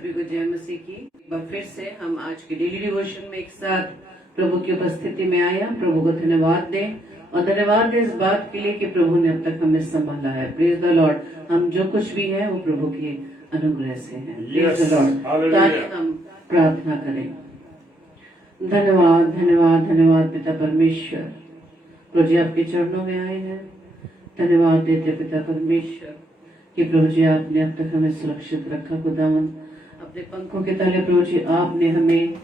सभी को जय मसीह की। एक बार फिर से हम आज के डेली डिवोशन में एक साथ प्रभु की उपस्थिति में आए हैं। प्रभु को धन्यवाद दें और धन्यवाद दें इस बात के लिए कि प्रभु ने अब तक हमें संभाला है। Praise the Lord. हम जो कुछ भी है वो प्रभु के अनुग्रह से है। Praise the Lord. ताकि हम प्रार्थना करें। धन्यवाद धन्यवाद धन्यवाद पिता परमेश्वर, प्रभु जी आपके चरणों में आए हैं। धन्यवाद देते पिता परमेश्वर कि प्रभु जी आपने अब तक हमें सुरक्षित रखा। खुदावन अपने पंखों के तले प्रभु जी आपने हमें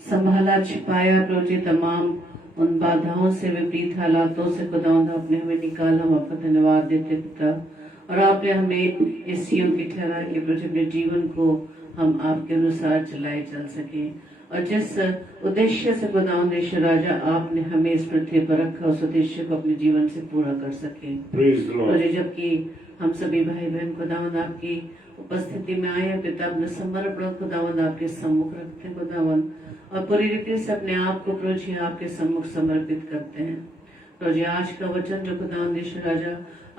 संभाला, छिपाया। प्रभु जी तमाम उन बाधाओं से, विपरीत हालातों से खुदावन आपने हमें निकाला। हम आपका धन्यवाद देते पिता। और आपने हमें इस योग्य ठहराया कि प्रभु जी अपने जीवन को हम आपके अनुसार चलाए चल सके। और जिस उद्देश्य से खुदावंद ईश्वर राजा आपने हमें इस पृथ्वी पर रखा, उस उद्देश्य को अपने जीवन से पूरा कर सके। और जबकि हम सभी भाई बहन खुदावंद आपकी उपस्थिति में आए हैं पिता, अपने समर्पण खुदावंद आपके सम्मुख रखते हैं खुदावंद, और पूरी रीति से अपने आप को प्रभु जी आपके सम्मुख समर्पित करते हैं। प्रभु जी आज का वचन जो खुदावंद ईश्वर राजा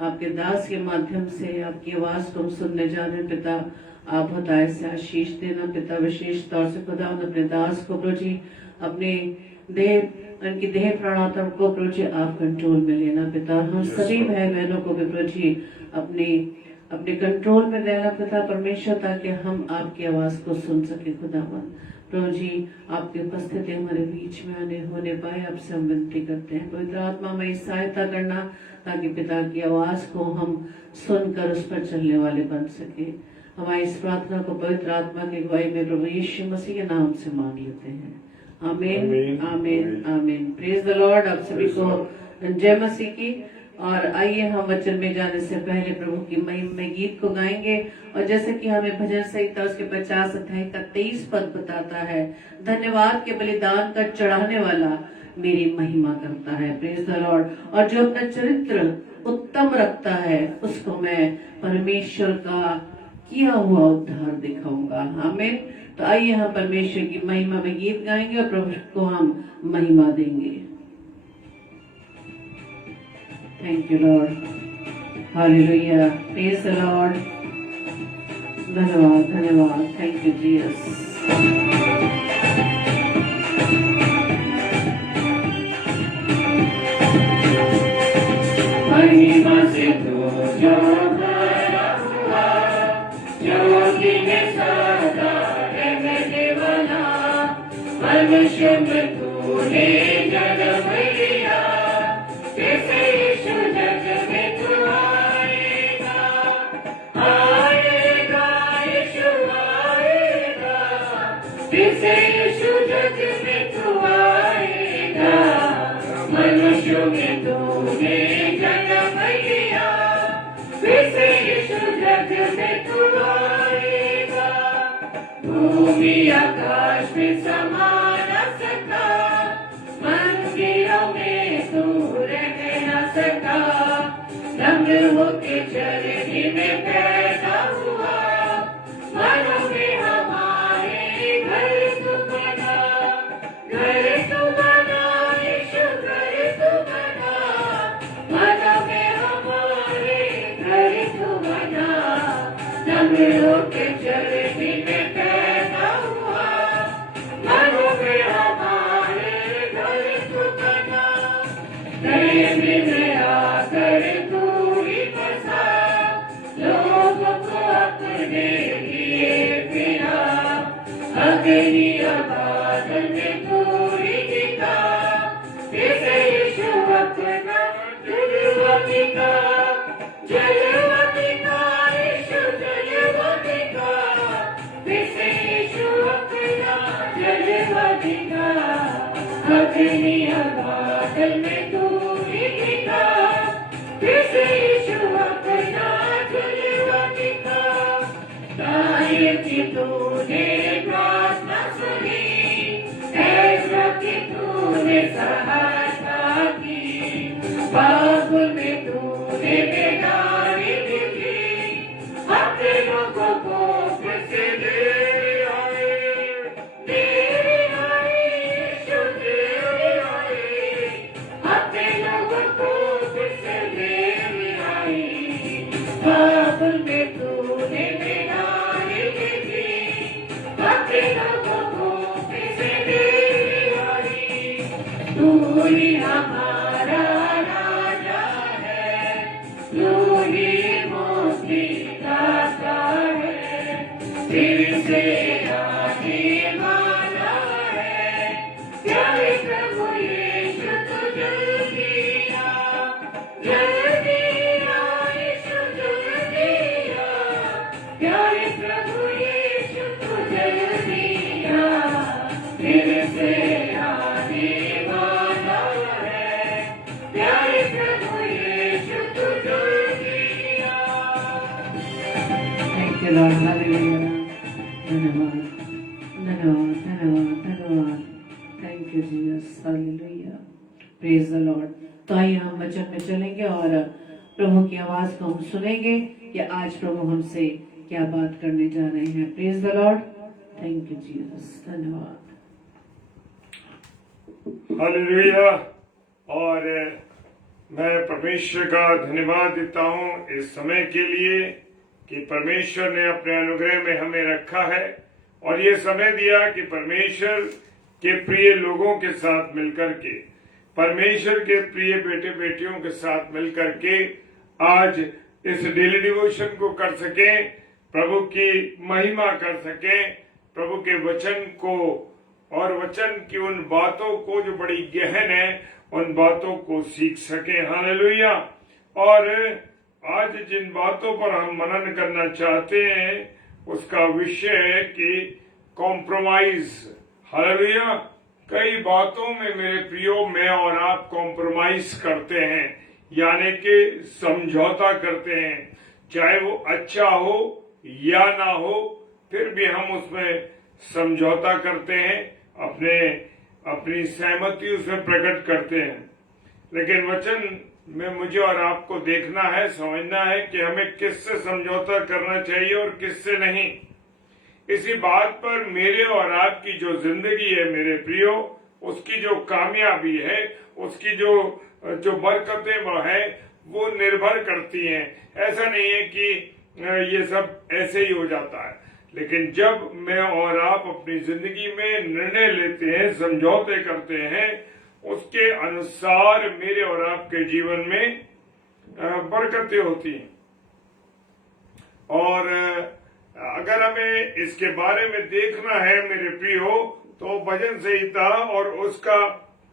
आपके दास के माध्यम से आपकी आवाज को हम सुनने जा रहे हैं पिता, आप बताए से आशीष देना पिता। विशेष तौर से खुदावंद अपने दास को प्रभु जी अपने उनकी देह प्राणात्म को प्रभु जी आप कंट्रोल में लेना पिता। हम सभी भाई बहनों को भी प्रभु जी अपने कंट्रोल में देना पिता परमेश्वर, ताकि हम आपकी आवाज को सुन सके खुदावंद। प्रभु जी आपकी उपस्थिति हमारे बीच में आने होने पाए, आपसे हम विनती करते हैं। पवित्र आत्मा में सहायता करना ताकि पिता की आवाज को हम सुनकर उस पर चलने वाले बन सके। हमारी इस प्रार्थना को पवित्र आत्मा की अगुवाई में प्रभु यीशु मसीह के नाम से मांग लेते हैं। आमीन आमीन आमीन। Praise the Lord. आप सभी को जय मसीह की। और आइए हम वचन में जाने से पहले प्रभु की महिमा गीत को गाएंगे। और जैसे कि हमें भजन संहिता उसके 50 अध्याय का 23 पद बताता है, धन्यवाद के बलिदान का चढ़ाने वाला मेरी महिमा करता है। Praise the Lord. और जो अपना चरित्र उत्तम रखता है उसको मैं परमेश्वर का किया हुआ उद्धार दिखाऊंगा। आमीन। तो आइए हम परमेश्वर की महिमा में गीत गाएंगे और प्रभु को हम महिमा देंगे। Thank you Lord. Hallelujah. Praise the Lord. धन्यवाद धन्यवाद। Thank you Jesus. महिमा से तू जो भरा हुआ, ज्योति में सदा रहने वाला, मनुष्य में तूने जन्म लिया, जैसे यीशु जग में तू आएगा, आएगा यीशु आएगा, जैसे यीशु जग में तू आएगा, मनुष्यों में तूने जन्म लिया, वैसे यीशु जग में तू आएगा। भूमि आकाश में समा न सका, मंदिरों में तू रह न सका, नंग होके चरनी में पैदा हुआ, मनों में हमारे घर तू बना, घर तू बना यीशु, घर तू बना, मनों में हमारे घर तू बना, नंग होके चरनी में पैदा हुआ, मनों में हमारे घर तू बना, नए में आकर तू ही बसा, लोगों को अपने लिए फिरा, अग्नि बादल में तू ही दिखा, जैसे यीशु अपना जलवती का, जलवती का यीशु जलवती का, जैसे यीशु अपना जलवती का, अग्नि बादल में तू ही दिखा, जैसे यीशु अपना जलवती का, ताये की तूने प्रार्थना सुनी, ऐसा कि तूने सहायता की, बाबुल में तूने बेदारी दिखी, अपने लोगों को फिर से देरी आई, यीशु देरी आई, अपने लोगों को फिर से देरी आई, बाबुल में तूने बेदारी दिखी, अपने लोगों को फिर से मेरी ओरी। तू ही हमारा राजा है, तू ही मुक्ति दाता है, फिर से आने वाला है। प्यारे प्रभु यीशु तू जल्दी आ, जल्दी आ यीशु जल्दी आ। प्यारे प्रभु यीशु तू जल्दी आ, फिर से आने वाला है। प्यारे प्रभु यीशु तू जल्दी आ। Thank you Lord, hallelujah. धन्यवाद धन्यवाद धन्यवाद धन्यवाद। Thank you Jesus, hallelujah, praise the Lord. तो आइए हम वचन में चलेंगे और प्रभु की आवाज को हम सुनेंगे कि आज प्रभु हमसे क्या बात करने जा रहे हैं। Praise the Lord, thank you Jesus, धन्यवाद। हालेलुया। और मैं परमेश्वर का धन्यवाद देता हूँ इस समय के लिए कि परमेश्वर ने अपने अनुग्रह में हमें रखा है और ये समय दिया कि परमेश्वर के प्रिय लोगों के साथ मिलकर के, परमेश्वर के प्रिय बेटे बेटियों के साथ मिलकर के आज इस डेली डिवोशन को कर सकें, प्रभु की महिमा कर सकें, प्रभु के वचन को और वचन की उन बातों को जो बड़ी गहन है उन बातों को सीख सके। हालेलुया। और आज जिन बातों पर हम मनन करना चाहते हैं उसका विषय है कि कॉम्प्रोमाइज। हालेलुया। कई बातों में मेरे प्रियो मैं और आप कॉम्प्रोमाइज करते हैं, यानी कि समझौता करते हैं, चाहे वो अच्छा हो या ना हो, फिर भी हम उसमें समझौता करते हैं, अपनी सहमति उसमें प्रकट करते हैं। लेकिन वचन में मुझे और आपको देखना है, समझना है कि हमें किससे समझौता करना चाहिए और किससे नहीं। इसी बात पर मेरे और आपकी जो जिंदगी है मेरे प्रियो, उसकी जो कामयाबी है, उसकी जो बरकतें वो है, वो निर्भर करती हैं। ऐसा नहीं है कि ये सब ऐसे ही हो जाता है, लेकिन जब मैं और आप अपनी जिंदगी में निर्णय लेते हैं, समझौते करते हैं, उसके अनुसार मेरे और आपके जीवन में बरकतें होती हैं। और अगर हमें इसके बारे में देखना है मेरे प्रियो, तो भजन संहिता और उसका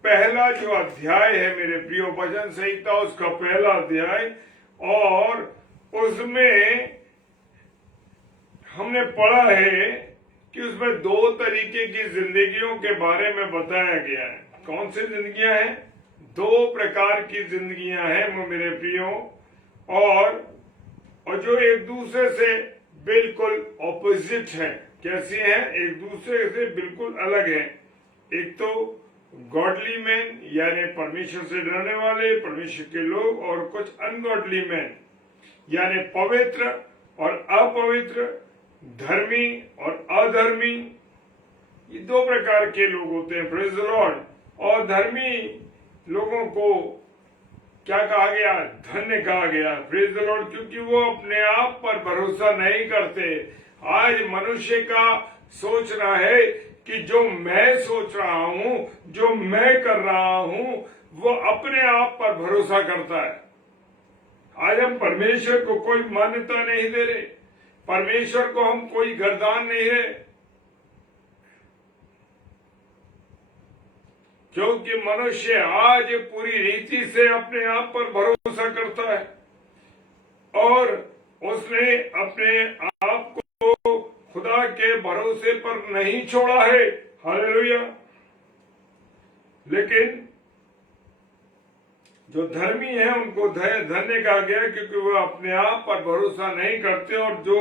पहला जो अध्याय है मेरे प्रियो, भजन संहिता उसका पहला अध्याय, और उसमें हमने पढ़ा है कि उसमें दो तरीके की जिंदगियों के बारे में बताया गया है। कौन सी जिंदगियां हैं? दो प्रकार की जिंदगियां हैं मेरे प्रियो, और जो एक दूसरे से बिल्कुल ऑपोजिट है। कैसी है? एक दूसरे से बिल्कुल अलग है। एक तो गॉडली मैन यानी परमेश्वर से डरने वाले, परमेश्वर के लोग, और कुछ अनगॉडली मैन यानी पवित्र और अपवित्र, धर्मी और अधर्मी। ये दो प्रकार के लोग होते हैं। Praise the Lord. और धर्मी लोगों को क्या कहा गया? धन्य कहा गया। Praise the Lord. क्योंकि वो अपने आप पर भरोसा नहीं करते। आज मनुष्य का सोचना है कि जो मैं सोच रहा हूं, जो मैं कर रहा हूं, वो अपने आप पर भरोसा करता है। आज हम परमेश्वर को कोई मान्यता नहीं दे रहे, परमेश्वर को हम कोई गर्दान नहीं है, क्योंकि मनुष्य आज पूरी रीति से अपने आप पर भरोसा करता है और उसने अपने आप को खुदा के भरोसे पर नहीं छोड़ा है। हालेलुया। लेकिन जो धर्मी है उनको धन्य कहा गया, क्योंकि वो अपने आप पर भरोसा नहीं करते। और जो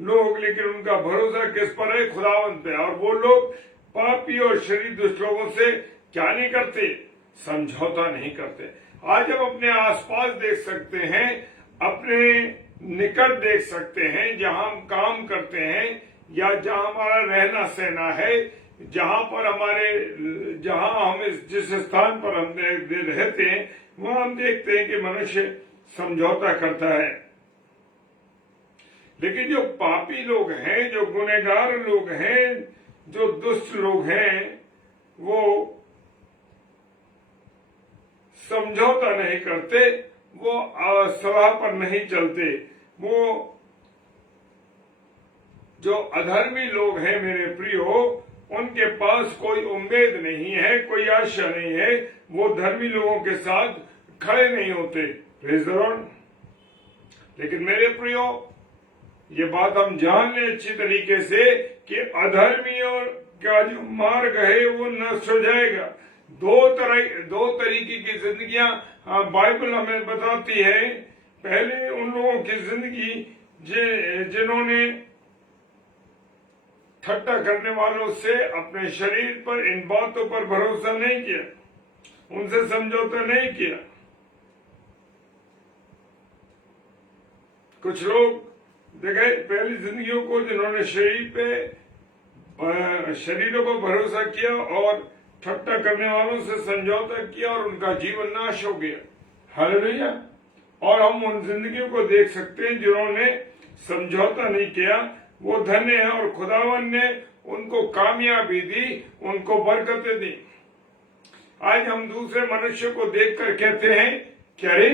लोग, लेकिन उनका भरोसा किस पर है? खुदावंत पे। और वो लोग पापी और शरीर दुष्ट लोगों से क्या नहीं करते? समझौता नहीं करते। आज हम अपने आसपास देख सकते हैं, अपने निकट देख सकते हैं, जहां हम काम करते हैं या जहां हमारा रहना सहना है, जहां हम जिस स्थान पर हम रहते हैं, वहां हम देखते हैं कि मनुष्य समझौता करता है। लेकिन जो पापी लोग हैं, जो गुनहगार लोग हैं, जो दुष्ट लोग हैं वो समझौता नहीं करते, वो सलाह पर नहीं चलते। वो जो अधर्मी लोग हैं मेरे प्रियो, उनके पास कोई उम्मीद नहीं है, कोई आशा नहीं है, वो धर्मी लोगों के साथ खड़े नहीं होते। Praise the Lord. लेकिन मेरे प्रियो, ये बात हम जान लें अच्छी तरीके से कि अधर्मियों का जो मार्ग है वो नष्ट हो जाएगा। दो तरीके की जिंदगियां बाइबल हमें बताती है। पहले उन लोगों की जिंदगी जिन्होंने ठट्टा करने वालों से अपने शरीर पर, इन बातों पर भरोसा नहीं किया, उनसे समझौता नहीं किया। कुछ लोग देखे पहली जिंदगियों को जिन्होंने शरीरों पर भरोसा किया और ठट्टा करने वालों से समझौता किया और उनका जीवन नाश हो गया। हालेलुया। और हम उन जिंदगियों को देख सकते हैं जिन्होंने समझौता नहीं किया, वो धन्य है और खुदावन ने उनको कामयाबी दी, उनको बरकतें दी। आज हम दूसरे मनुष्य को देखकर कहते हैं कि अरे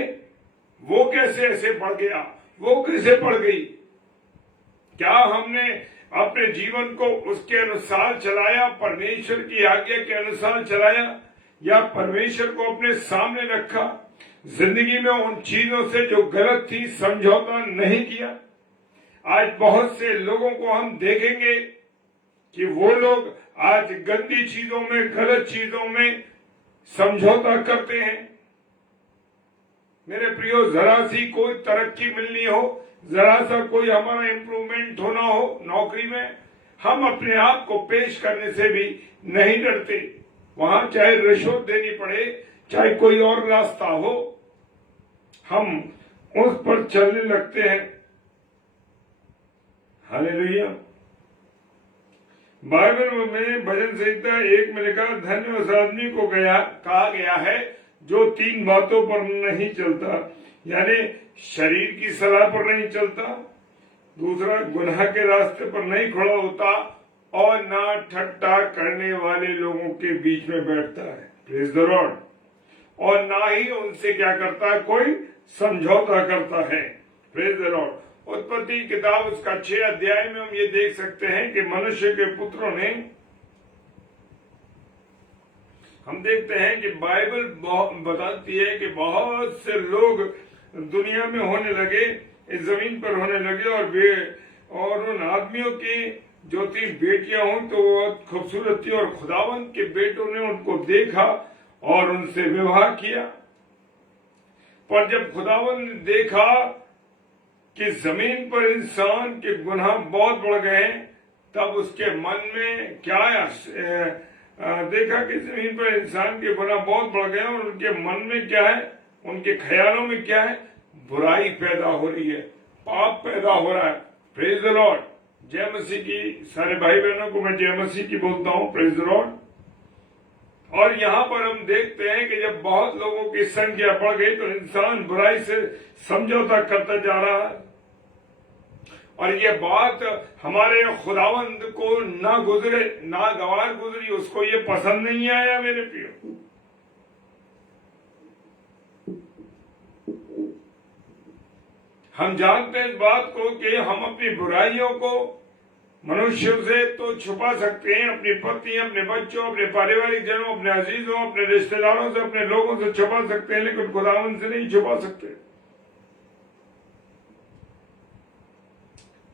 वो कैसे ऐसे पड़ गया, वो कैसे पड़ गई। क्या हमने अपने जीवन को उसके अनुसार चलाया, परमेश्वर की आज्ञा के अनुसार चलाया, या परमेश्वर को अपने सामने रखा? जिंदगी में उन चीजों से जो गलत थी समझौता नहीं किया। आज बहुत से लोगों को हम देखेंगे कि वो लोग आज गंदी चीजों में, गलत चीजों में समझौता करते हैं। मेरे प्रियो, जरा सी कोई तरक्की मिलनी हो, जरा सा कोई हमारा इम्प्रूवमेंट होना हो नौकरी में, हम अपने आप को पेश करने से भी नहीं डरते। वहां चाहे रिश्वत देनी पड़े, चाहे कोई और रास्ता हो, हम उस पर चलने लगते हैं। हालेलुया। बाइबल में भजन संहिता 1 में लिखा, धन्य उस आदमी को कहा गया है जो 3 बातों पर नहीं चलता, यानी शरीर की सलाह पर नहीं चलता, दूसरा गुनाह के रास्ते पर नहीं खड़ा होता, और ना ठट्टा करने वाले लोगों के बीच में बैठता है। Praise the Lord. और ना ही उनसे क्या करता है, कोई समझौता करता है। Praise the Lord. उत्पत्ति किताब उसका 6 अध्याय में हम ये देख सकते हैं कि मनुष्य के पुत्रों ने, हम देखते हैं कि बाइबल बताती है कि बहुत से लोग दुनिया में होने लगे, इस जमीन पर होने लगे, और उन आदमियों की जो 3 बेटियां हों तो वो खूबसूरत थी, और खुदावंत के बेटों ने उनको देखा और उनसे विवाह किया। पर जब खुदावंत ने देखा कि जमीन पर इंसान के गुनाह बहुत बढ़ गए, तब उसके मन में क्या देखा कि जमीन पर इंसान के गुनाह बहुत बढ़ गए, और उनके मन में क्या है, उनके ख्यालों में क्या है, बुराई पैदा हो रही है, पाप पैदा हो रहा है। Praise the Lord. जय मसीह की। सारे भाई बहनों को मैं जय मसीह की बोलता हूँ। Praise the Lord. और यहाँ पर हम देखते हैं कि जब बहुत लोगों की संख्या बढ़ गई तो इंसान बुराई से समझौता करता जा रहा है, और ये बात हमारे खुदावंद को ना गवार गुजरी, उसको ये पसंद नहीं आया। मेरे प्रियो, हम जानते हैं इस बात को कि हम अपनी बुराइयों को मनुष्यों से तो छुपा सकते हैं, अपनी पत्नी, अपने बच्चों, अपने पारिवारिक जनों, अपने अजीजों, अपने रिश्तेदारों से, अपने लोगों से छुपा सकते हैं, लेकिन खुदावंद से नहीं छुपा सकते।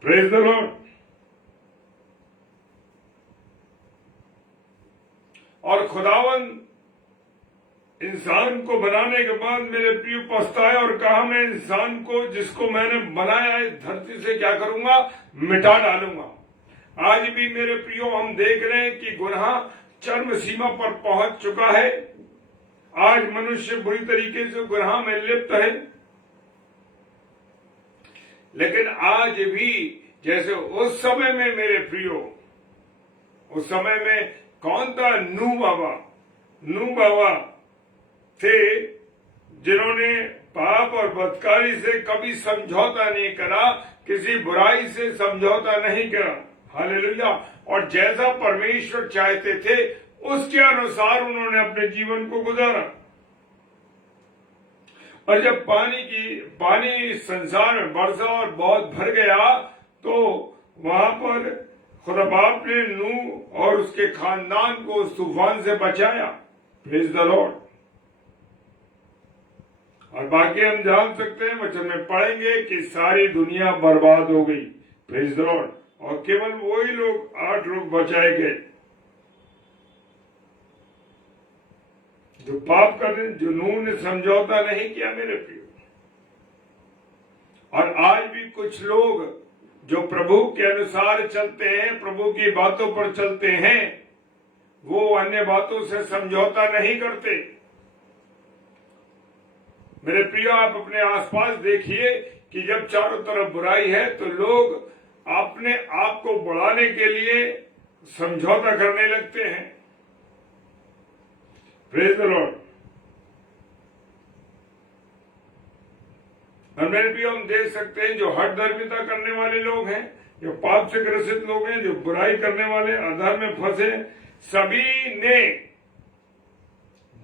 Praise the Lord. और खुदावंद इंसान को बनाने के बाद मेरे प्रिय पछताया और कहा, मैं इंसान को जिसको मैंने बनाया है धरती से क्या करूंगा, मिटा डालूंगा। आज भी मेरे प्रियो हम देख रहे हैं कि गुनाह चरम सीमा पर पहुंच चुका है। आज मनुष्य बुरी तरीके से गुनाह में लिप्त है, लेकिन आज भी जैसे उस समय में मेरे प्रियो, उस समय में कौन था, नूह बाबा थे जिन्होंने पाप और बदकारी से कभी समझौता नहीं करा, किसी बुराई से समझौता नहीं करा। हालेलुया। और जैसा परमेश्वर चाहते थे उसके अनुसार उन्होंने अपने जीवन को गुजारा। और जब पानी संसार में बरसा और बहुत भर गया तो वहां पर खुदा बाप ने नूह और उसके खानदान को उस तूफान से बचाया। Praise the Lord. और बाकी हम जान सकते हैं, वचन में पढ़ेंगे कि सारी दुनिया बर्बाद हो गई। Praise the Lord. और केवल वही लोग 8 लोग बचाए गए जो पाप करते, जो नूह ने समझौता नहीं किया मेरे प्रिय। और आज भी कुछ लोग जो प्रभु के अनुसार चलते हैं, प्रभु की बातों पर चलते हैं, वो अन्य बातों से समझौता नहीं करते। मेरे प्रियो, आप अपने आसपास देखिए कि जब चारों तरफ बुराई है तो लोग अपने आप को बढ़ाने के लिए समझौता करने लगते हैं। Praise the Lord. और मेरे भी हम देख सकते हैं जो हठ धर्मिता करने वाले लोग हैं, जो पाप से ग्रसित लोग हैं, जो बुराई करने वाले, अधर्म में फंसे, सभी ने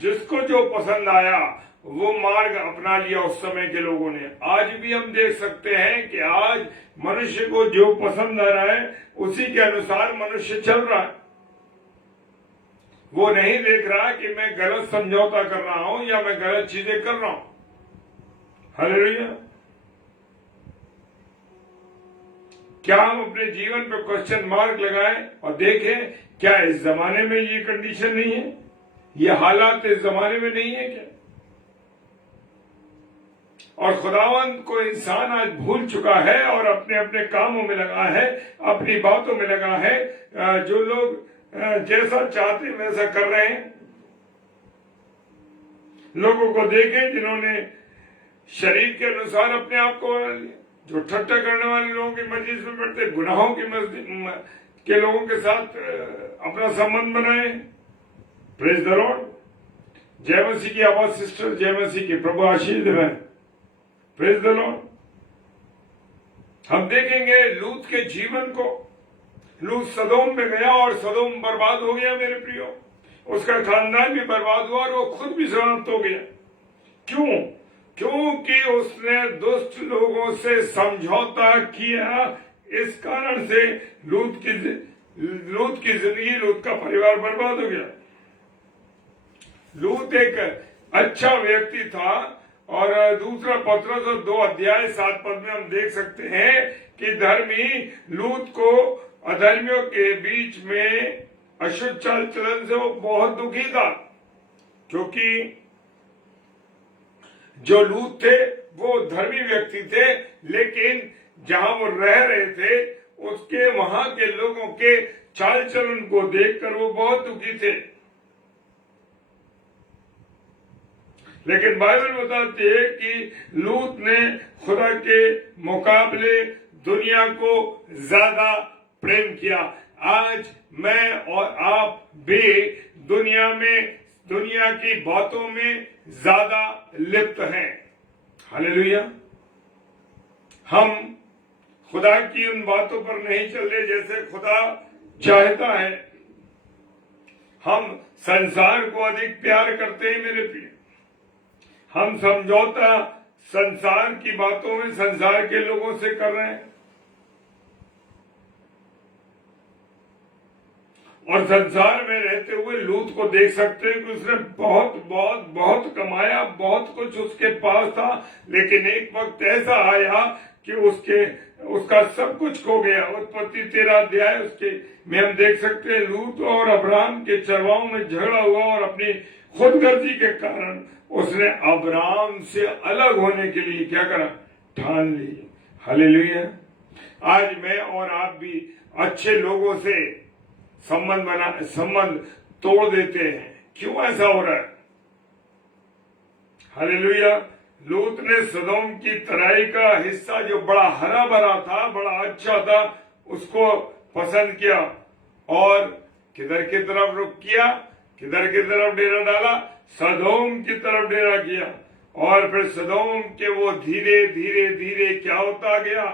जिसको जो पसंद आया वो मार्ग अपना लिया उस समय के लोगों ने। आज भी हम देख सकते हैं कि आज मनुष्य को जो पसंद आ रहा है उसी के अनुसार मनुष्य चल रहा है। वो नहीं देख रहा कि मैं गलत समझौता कर रहा हूं या मैं गलत चीजें कर रहा हूं। हालेलुया। क्या हम अपने जीवन पर क्वेश्चन मार्क लगाएं और देखें क्या इस जमाने में ये कंडीशन नहीं है, ये हालात इस जमाने में नहीं है क्या? और खुदावंद को इंसान आज भूल चुका है और अपने अपने कामों में लगा है, अपनी बातों में लगा है। जो लोग जैसा चाहते वैसा कर रहे हैं। लोगों को देखें जिन्होंने शरीर के अनुसार अपने आप को, जो ठट्ठा करने वाले लोगों की मजलिस में बैठते, गुनाहों की के लोगों के साथ अपना संबंध बनाए। Praise the Lord. जय मसीह की आवाज सिस्टर, जय मसीह की, प्रभु आशीष दें। Praise the Lord. हम देखेंगे लूत के जीवन को। लूत सदोम में गया और सदोम बर्बाद हो गया मेरे प्रियो। उसका खानदान भी बर्बाद हुआ और वो खुद भी समाप्त हो गया। क्यों? क्योंकि उसने दुष्ट लोगों से समझौता किया। इस कारण से लूत की जिंदगी, लूत का परिवार बर्बाद हो गया। लूत एक अच्छा व्यक्ति था। और दूसरा पत्रस 2 अध्याय 7 पद में हम देख सकते हैं कि धर्मी लूत को अधर्मियों के बीच में अशुद्ध चाल चलन से वो बहुत दुखी था, क्योंकि जो लूत थे वो धर्मी व्यक्ति थे, लेकिन जहां वो रह रहे थे उसके वहां के लोगों के चाल चलन को देखकर वो बहुत दुखी थे। लेकिन बाइबल बताती है कि लूत ने खुदा के मुकाबले दुनिया को ज्यादा प्रेम किया। आज मैं और आप भी दुनिया की बातों में ज्यादा लिप्त हैं। हालेलुया। हम खुदा की उन बातों पर नहीं चल रहे जैसे खुदा चाहता है। हम संसार को अधिक प्यार करते हैं मेरे प्रिय। हम समझौता संसार की बातों में संसार के लोगों से कर रहे हैं। और संसार में रहते हुए लूत को देख सकते हैं कि उसने बहुत कमाया, बहुत कुछ उसके पास था, लेकिन एक वक्त ऐसा आया कि उसका सब कुछ खो गया। उत्पत्ति 13 अध्याय उसके में हम देख सकते हैं लूत और अब्राहम के चरवाओं में झगड़ा हुआ और अपनी खुदगर्जी के कारण उसने अब्राहम से अलग होने के लिए क्या करा? ठान ली। हालेलुया। आज मैं और आप भी अच्छे लोगों से संबंध तोड़ देते हैं। क्यों ऐसा हो रहा है? हालेलुया। लूत ने सदोम की तराई का हिस्सा जो बड़ा हरा भरा था, बड़ा अच्छा था, उसको पसंद किया और किधर की तरफ रुख किया, किधर की तरफ डेरा डाला? सदोम की तरफ डेरा किया। और फिर सदोम के वो धीरे धीरे धीरे क्या होता गया?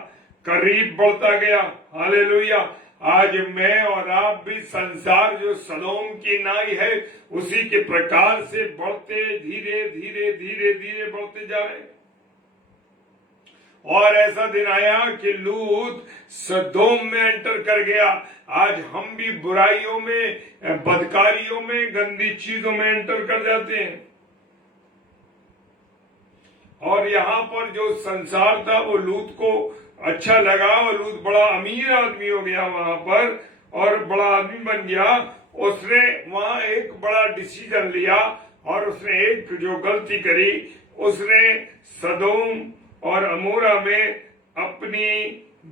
करीब बढ़ता गया। हालेलुया। आज मैं और आप भी संसार जो सदोम की नाई है उसी के प्रकार से बढ़ते धीरे धीरे धीरे धीरे बढ़ते जा रहे हैं। और ऐसा दिन आया कि लूत सदोम में एंटर कर गया। आज हम भी बुराइयों में, बदकारियों में, गंदी चीजों में एंटर कर जाते हैं। और यहाँ पर जो संसार था वो लूत को अच्छा लगा और लूत बड़ा अमीर आदमी हो गया वहां पर और बड़ा आदमी बन गया। उसने वहां एक बड़ा डिसीजन लिया और उसने एक जो गलती करी, उसने सदोम और अमोरा में अपनी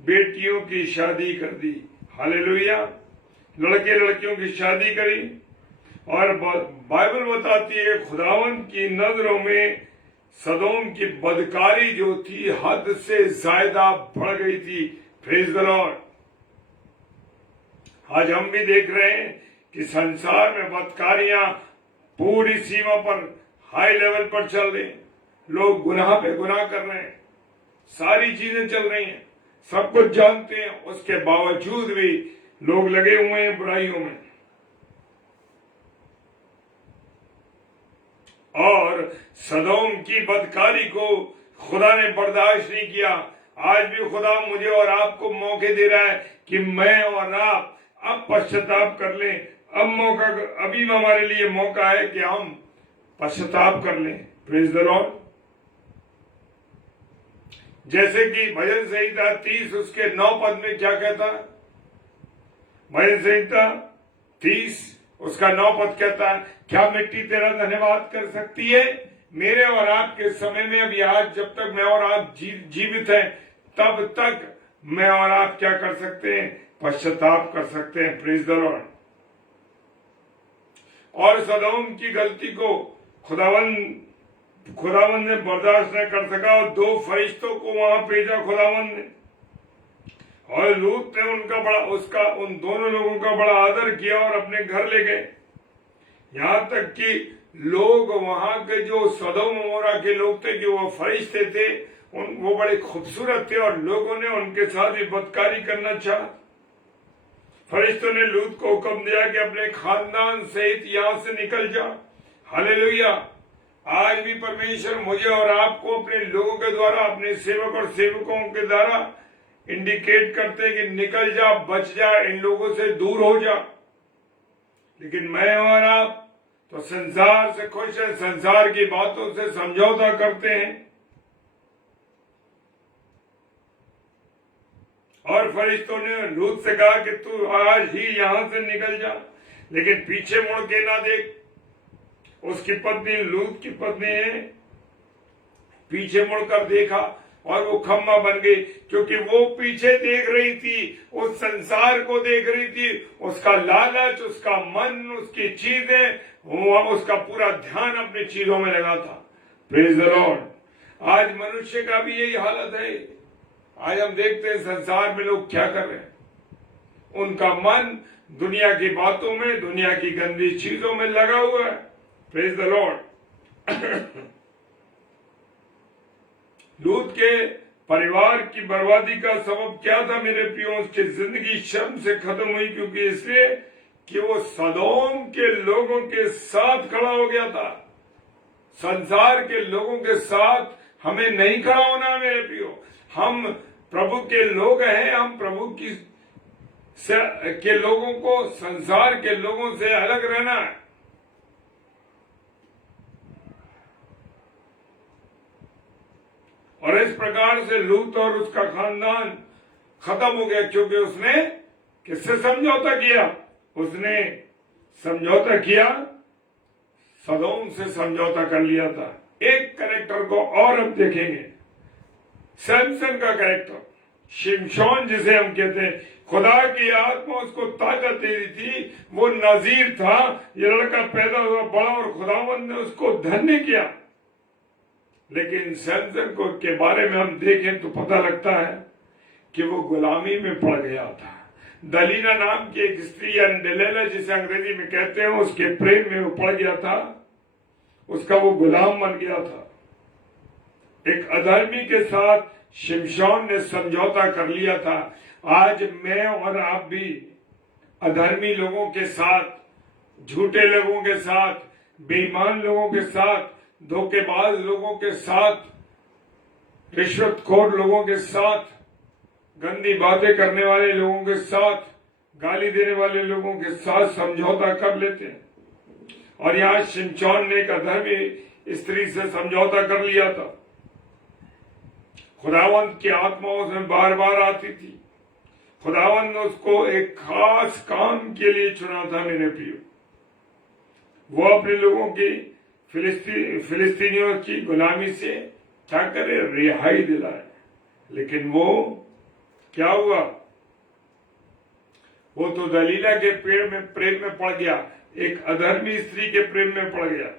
बेटियों की शादी कर दी। हालेलुया। लड़के लड़कियों की शादी करी। और बाइबल बताती है खुदावंद की नजरों में सदोम की बदकारी जो थी हद से ज्यादा बढ़ गई थी। Praise the Lord. आज हम भी देख रहे हैं कि संसार में बदकारियां पूरी सीमा पर, हाई लेवल पर चल रही हैं। लोग गुनाह पे गुनाह कर रहे हैं, सारी चीजें चल रही हैं, सब कुछ जानते हैं, उसके बावजूद भी लोग लगे हुए हैं बुराइयों में। और सदोम की बदकारी को खुदा ने बर्दाश्त नहीं किया। आज भी खुदा मुझे और आपको मौके दे रहा है कि मैं और आप अब पश्चाताप कर लें। अभी हमारे लिए मौका है कि हम पश्चाताप कर लें। Praise the Lord. जैसे कि भजन संहिता 30 उसके 9 पद में क्या कहता है? भजन संहिता 30 उसका 9 पद कहता है, क्या मिट्टी तेरा धन्यवाद कर सकती है? मेरे और आपके समय में अभी आज जब तक मैं और आप जीवित हैं तब तक मैं और आप क्या कर सकते हैं? पश्चाताप कर सकते हैं। Praise the Lord. और सदोम की गलती को खुदावंद ने बर्दाश्त न कर सका और 2 फरिश्तों को वहां भेजा खुदावंद ने। और लूत ने उन दोनों लोगों का बड़ा आदर किया और अपने घर ले गए। यहां तक कि लोग वहां के जो सदोम अमोरा के लोग थे, जो वो फरिश्ते थे, वो बड़े खूबसूरत थे और लोगों ने उनके साथ भी बदकारी करना चाहा। फरिश्तों ने लूत को हुक्म दिया कि अपने खानदान सहित यहां से निकल जा। हालेलुया। आज भी परमेश्वर मुझे और आपको अपने लोगों के द्वारा, अपने सेवक और सेवकों के द्वारा इंडिकेट करते हैं कि निकल जा, बच जा, इन लोगों से दूर हो जा। लेकिन मैं और आप तो संसार से खुश है, संसार की बातों से समझौता करते हैं। और फरिश्तों ने लूत से कहा कि तू आज ही यहां से निकल जा, लेकिन पीछे मुड़ के ना देख। उसकी पत्नी, लूत की पत्नी ने पीछे मुड़कर देखा और वो खम्मा बन गई, क्योंकि वो पीछे देख रही थी, उस संसार को देख रही थी। उसका लालच, उसका मन, उसकी चीजें, उसका पूरा ध्यान अपनी चीजों में लगा था। Praise the Lord. आज मनुष्य का भी यही हालत है। आज हम देखते हैं संसार में लोग क्या कर रहे हैं। उनका मन दुनिया की बातों में, दुनिया की गंदी चीजों में लगा हुआ है। Praise the Lord. लूत के परिवार की बर्बादी का सबब क्या था मेरे प्रियो? उसकी जिंदगी शर्म से खत्म हुई, क्योंकि इसलिए कि वो सदोम के लोगों के साथ खड़ा हो गया था। संसार के लोगों के साथ हमें नहीं खड़ा होना मेरे प्रियो। हम प्रभु के लोग हैं। हम प्रभु के लोगों को संसार के लोगों से अलग रहना है। और इस प्रकार से लूत और उसका खानदान खत्म हो गया, क्योंकि उसने किससे समझौता किया? उसने समझौता किया, सदोम से समझौता कर लिया था। एक कैरेक्टर को और अब देखेंगे, सैमसन का कैरेक्टर, शिमशोन जिसे हम कहते हैं। खुदा की आत्मा उसको ताकत दे दी थी, वो नजीर था। ये लड़का पैदा हुआ, बड़ा, और खुदावंद ने उसको धन्य किया। लेकिन सैमसन को के बारे में हम देखें तो पता लगता है कि वो गुलामी में पड़ गया था। दलीना नाम की एक स्त्री, या डेलेला जिसे अंग्रेजी में कहते हैं, उसके प्रेम में वो पड़ गया था। उसका वो गुलाम बन गया था। एक अधर्मी के साथ शिमशोन ने समझौता कर लिया था। आज मैं और आप भी अधर्मी लोगों के साथ, झूठे लोगों के साथ, बेईमान लोगों के साथ, धोखेबाज लोगों के साथ, रिश्वतखोर लोगों के साथ, गंदी बातें करने वाले लोगों के साथ, गाली देने वाले लोगों के साथ समझौता कर लेते हैं। और यहाँ शिमशोन ने एक अधर्मी स्त्री से समझौता कर लिया था। खुदावंत की आत्मा उसमें बार बार आती थी। खुदावंत ने उसको एक खास काम के लिए चुना था। मेरे प्रियो, वो अपने लोगों की फिलिस्तीनियों की गुलामी से क्या करे, रिहाई दिलाए। लेकिन वो क्या हुआ, वो तो दलीला के प्रेम में पड़ गया, एक अधर्मी स्त्री के प्रेम में पड़ गया।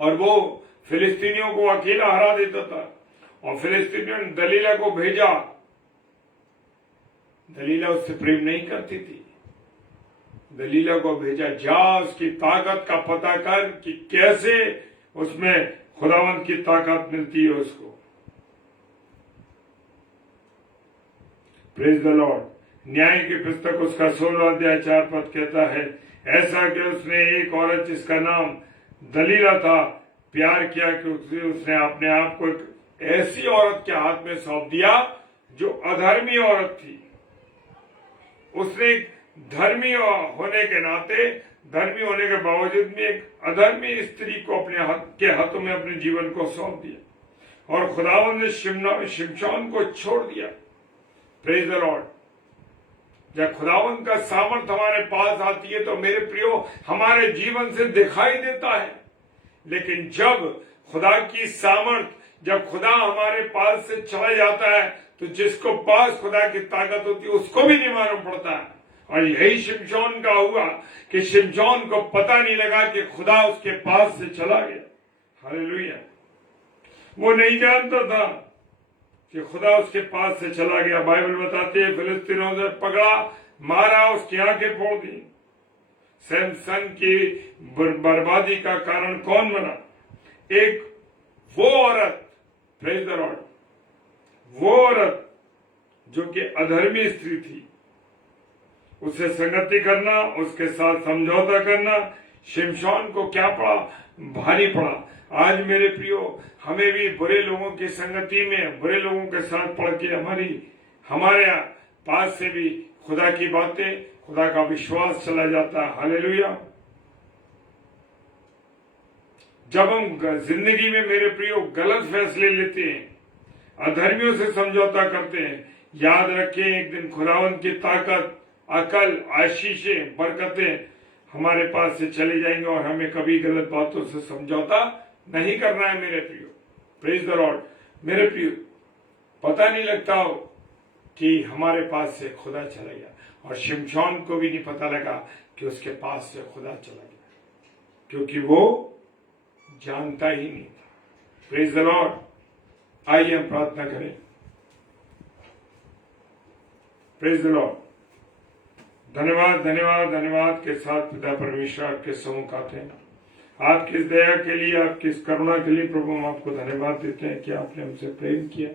और वो फिलिस्तीनियों को अकेला हरा देता था। और फिलिस्तीनियों ने दलीला को भेजा। दलीला उससे प्रेम नहीं करती थी। दलीला को भेजा, जा उसकी ताकत का पता कर कि कैसे उसमें खुदावंत की ताकत मिलती है उसको। Praise the Lord. न्याय की पुस्तक उसका 16 अध्याय 4 पद कहता है, ऐसा कि उसने एक औरत जिसका नाम दलीला था प्यार किया कि उसने अपने आप को एक ऐसी औरत के हाथ में सौंप दिया जो अधर्मी औरत थी। उसने धर्मी होने के नाते, धर्मी होने के बावजूद भी एक अधर्मी स्त्री को अपने हाथों में अपने जीवन को सौंप दिया। और खुदावंद ने शिमशोन को छोड़ दिया। Praise the Lord. जब खुदावंद का सामर्थ हमारे पास आती है तो मेरे प्रियो हमारे जीवन से दिखाई देता है। लेकिन जब खुदा की सामर्थ, जब खुदा हमारे पास से चला जाता है तो जिसको पास खुदा की ताकत होती है उसको भी नहीं मालूम पड़ता है। और यही शिमशोन का हुआ कि शिमशोन को पता नहीं लगा कि खुदा उसके पास से चला गया। हालेलुया। वो नहीं जानता था कि खुदा उसके पास से चला गया। बाइबल बताती है फिलिस्तीनों से पकड़ा, मारा, उसकी आंखें फोड़ दी। सैमसन की बर्बादी का कारण कौन बना? एक वो औरत, प्रेज द लॉर्ड, वो औरत जो कि अधर्मी स्त्री थी, उसे संगति करना, उसके साथ समझौता करना शिमशोन को क्या पड़ा? भारी पड़ा। आज मेरे प्रियो हमें भी बुरे लोगों की संगति में, बुरे लोगों के साथ पड़ के हमारे पास से भी खुदा की बातें, खुदा का विश्वास चला जाता है। हालेलुया। जब हम जिंदगी में मेरे प्रियो गलत फैसले लेते हैं, अधर्मियों से समझौता करते हैं, याद रखें एक दिन खुदावंत की ताकत, अकल, आशीषें, बरकतें हमारे पास से चले जाएंगे और हमें कभी गलत बातों से समझौता नहीं करना है मेरे प्रियो। Praise the Lord. मेरे प्रियो पता नहीं लगता हो कि हमारे पास से खुदा चला गया। और शिमशोन को भी नहीं पता लगा कि उसके पास से खुदा चला गया, क्योंकि वो जानता ही नहीं था। Praise the Lord. आइए हम प्रार्थना करें। Praise the Lord. धन्यवाद धन्यवाद धन्यवाद के साथ पिता परमेश्वर आपके सम्मुख आते हैं। आपकी इस दया के लिए, आपकी इस करुणा के लिए प्रभु हम आपको धन्यवाद देते हैं कि आपने हमसे प्रेम किया।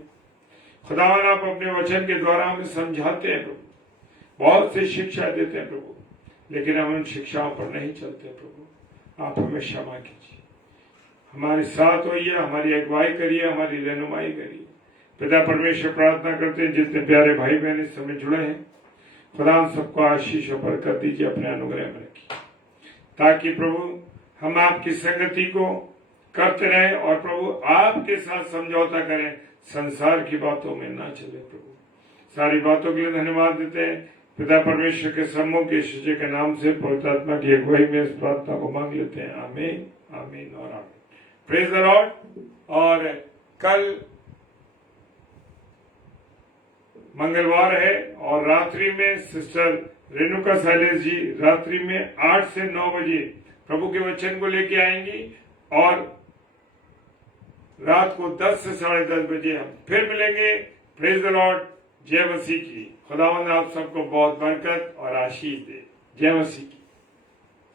खुदावन आप अपने वचन के द्वारा हमें समझाते हैं प्रभु, बहुत सी शिक्षा देते हैं प्रभु, लेकिन हम उन शिक्षाओं पर नहीं चलते प्रभु। आप हमें क्षमा कीजिए, हमारे साथ होइए, हमारी अगुवाई करिए, हमारी रहनुमाई करिए। पिता परमेश्वर प्रार्थना करते हैं जितने प्यारे भाई बहन इस समय जुड़े हैं, खुदा सबको आशीष और बरकत दीजिए, अपने अनुग्रह में रखिए, ताकि प्रभु हम आपकी संगति को करते रहें और प्रभु आपके साथ समझौता करें, संसार की बातों में ना चले। प्रभु सारी बातों के लिए धन्यवाद देते हैं। पिता परमेश्वर के सम्मुख यीशु के नाम से पवित्र आत्मा की अगुवाई में इस प्रार्थना को मांग लेते हैं। आमीन, आमीन और आमीन। Praise the Lord. और कल मंगलवार है और रात्रि में सिस्टर रेणुका शैलेश जी रात्रि में 8 से 9 बजे प्रभु के वचन को लेके आएंगी और रात को 10 से 10:30 बजे हम फिर मिलेंगे। Praise the Lord. जय मसीह की। खुदावंद आप सबको बहुत बरकत और आशीष दे। जय मसीह की।